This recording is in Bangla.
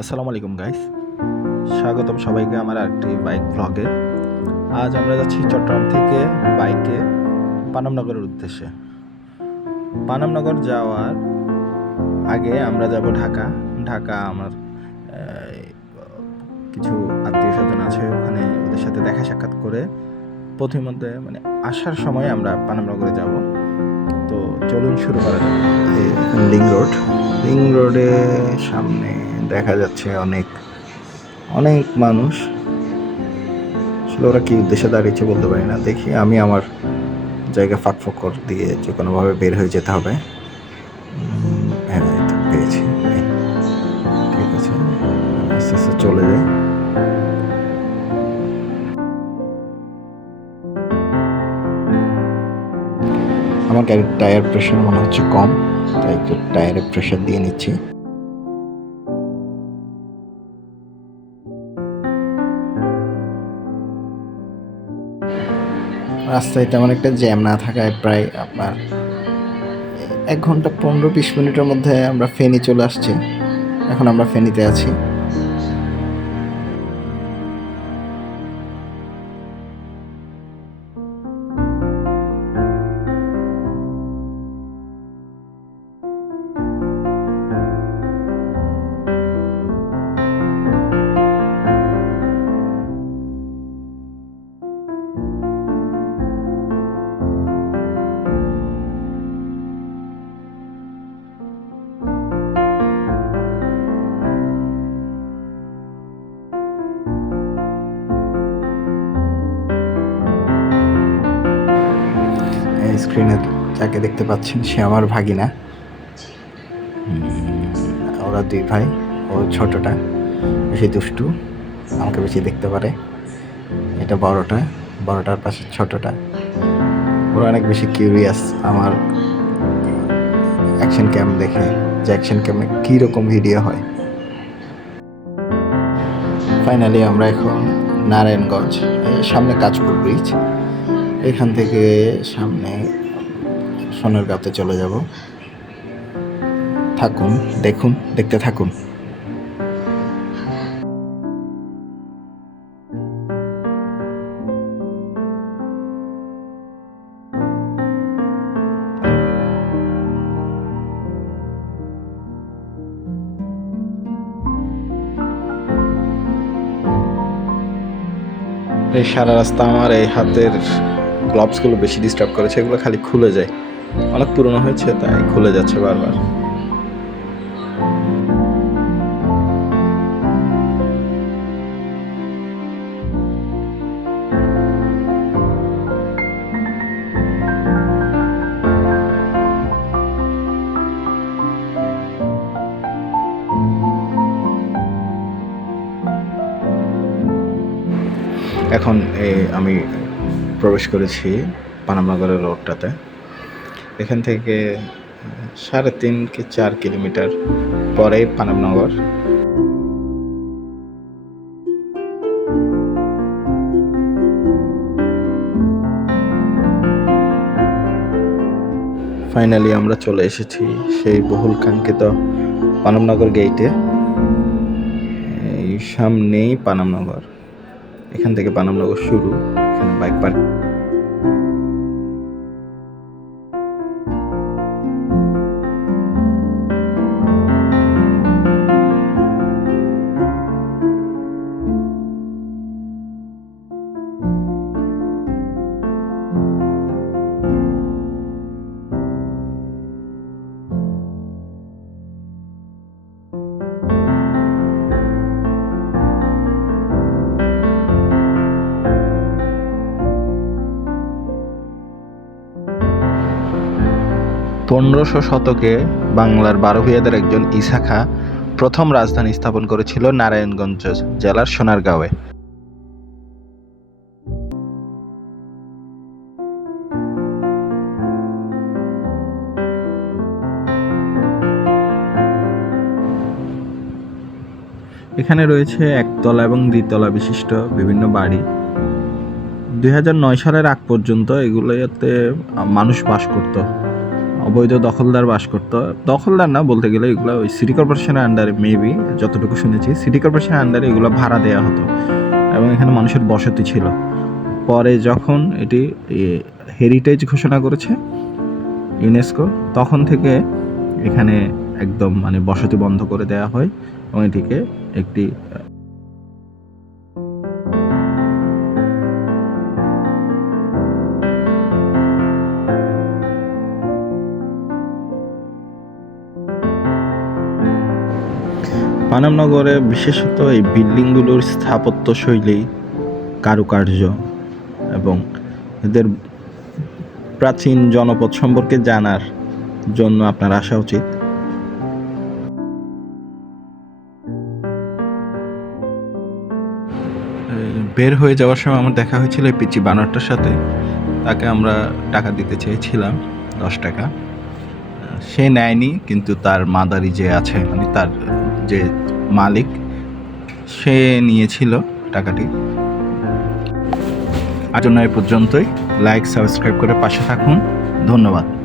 আসসালামু আলাইকুম গাইস স্বাগতম সবাইকে আমার আরেকটি বাইক ব্লগে আজ আমরা যাচ্ছি চট্টগ্রাম থেকে বাইকে পানামনগরের উদ্দেশ্যে। পানামনগর যাওয়ার আগে আমরা যাব ঢাকা। ঢাকা আমার কিছু আত্মীয় স্বজন আছে ওখানে ওদের সাথে দেখা সাক্ষাৎ করে প্রথমধ্যে মানে আসার সময় আমরা পানামনগরে যাব। তো চলুন শুরু করা যাক। Link road. লিং রোডে সামনে দেখা যাচ্ছে অনেক অনেক মানুষ। আসলে ওরা কী উদ্দেশ্যে দাঁড়িয়েছে বলতে পারি না। দেখি আমি আমার জায়গা ফাঁক ফকর দিয়ে যে কোনোভাবে বের হয়ে যেতে হবে। হ্যাঁ পেয়েছি। ঠিক আছে। আস্তে আস্তে চলে যাই। আমার গাড়ির টায়ার প্রেশার মনে হচ্ছে কম, তাই একটু টায়ারে প্রেশার দিয়ে নিচ্ছি। রাস্তায় তেমন একটা জ্যাম না থাকায় প্রায় আপনার এক ঘণ্টা পনেরো বিশ মিনিটের মধ্যে আমরা ফেনি চলে আসছি। এখন আমরা ফেনিতে আছি। স্ক্রিনে যাকে দেখতে পাচ্ছেন, সে আমার ভাগিনা। ওরা দুই ভাই, ও ছোটটা বেশি দুষ্টু, আমাকে বেশি দেখতে পারে। এটা বড়টা, বড়টার পাশে ছোটটা। ওরা অনেক বেশি কিউরিয়াস আমার অ্যাকশন ক্যাম দেখে, যে অ্যাকশন ক্যামে কীরকম ভিডিও হয়। ফাইনালি আমরা এখন নারায়ণগঞ্জ সামনে কাজপুর ব্রিজ এখান থেকে সামনে সোনারগাঁওতে চলে যাব। থাকুন, দেখুন, দেখতে থাকুন। সারা রাস্তা আমার এই হাতের গ্লাভসগুলো বেশি ডিস্টার্ব করেছে এগুলো খালি খুলে যায়। অনেক পুরনো হয়েছে, তাই খুলে যাচ্ছে বারবার। এখন আমি প্রবেশ করেছি পানামনগরের রোডটাতে। এখান থেকে সাড়ে তিন কি চার কিলোমিটার পরে পানামনগর। ফাইনালি আমরা চলে এসেছি সেই বহুল কাঙ্ক্ষিত পানামনগর গেইটে এই সামনেই পানামনগর। এখান থেকে পানামনগর শুরু। এখানে বাইক পনেরোশো শতকে বাংলার বারো ভূঁইয়াদের একজন ইসা খাঁ প্রথম রাজধানী স্থাপন করেছিল নারায়ণগঞ্জ জেলার সোনারগাঁওয়ে। এখানে রয়েছে একতলা এবং দ্বিতলা বিশিষ্ট বিভিন্ন বাড়ি। দুই হাজার নয় সালের আগ পর্যন্ত এগুলোতে মানুষ বাস করত। অবৈধ দখলদার বাস করতো। দখলদার না বলতে গেলে এগুলো ওই সিটি কর্পোরেশনের আন্ডারে মেবি যতটুকু শুনেছি সিটি কর্পোরেশনের আন্ডারে এগুলো ভাড়া দেওয়া হতো এবং এখানে মানুষের বসতি ছিল। পরে যখন এটি হেরিটেজ ঘোষণা করেছে ইউনেস্কো তখন থেকে এখানে একদম মানে বসতি বন্ধ করে দেওয়া হয় এবং এটিকে একটি পানামনগরে বিশেষত এই বিল্ডিংগুলোর স্থাপত্য শৈলী কারুকার্য এবং এদের প্রাচীন জনপদ সম্পর্কে জানার জন্য আপনার আসা উচিত। বের হয়ে যাওয়ার সময় আমার দেখা হয়েছিল এই পিচি বানরটার সাথে। তাকে আমরা টাকা দিতে চেয়েছিলাম, দশ টাকা। সে নেয়নি, কিন্তু তার মাদারি যে আছে মানে তার যে মালিক সে নিয়েছিল টাকাটি। আজ এ পর্যন্তই। লাইক সাবস্ক্রাইব করে পাশে থাকুন। ধন্যবাদ।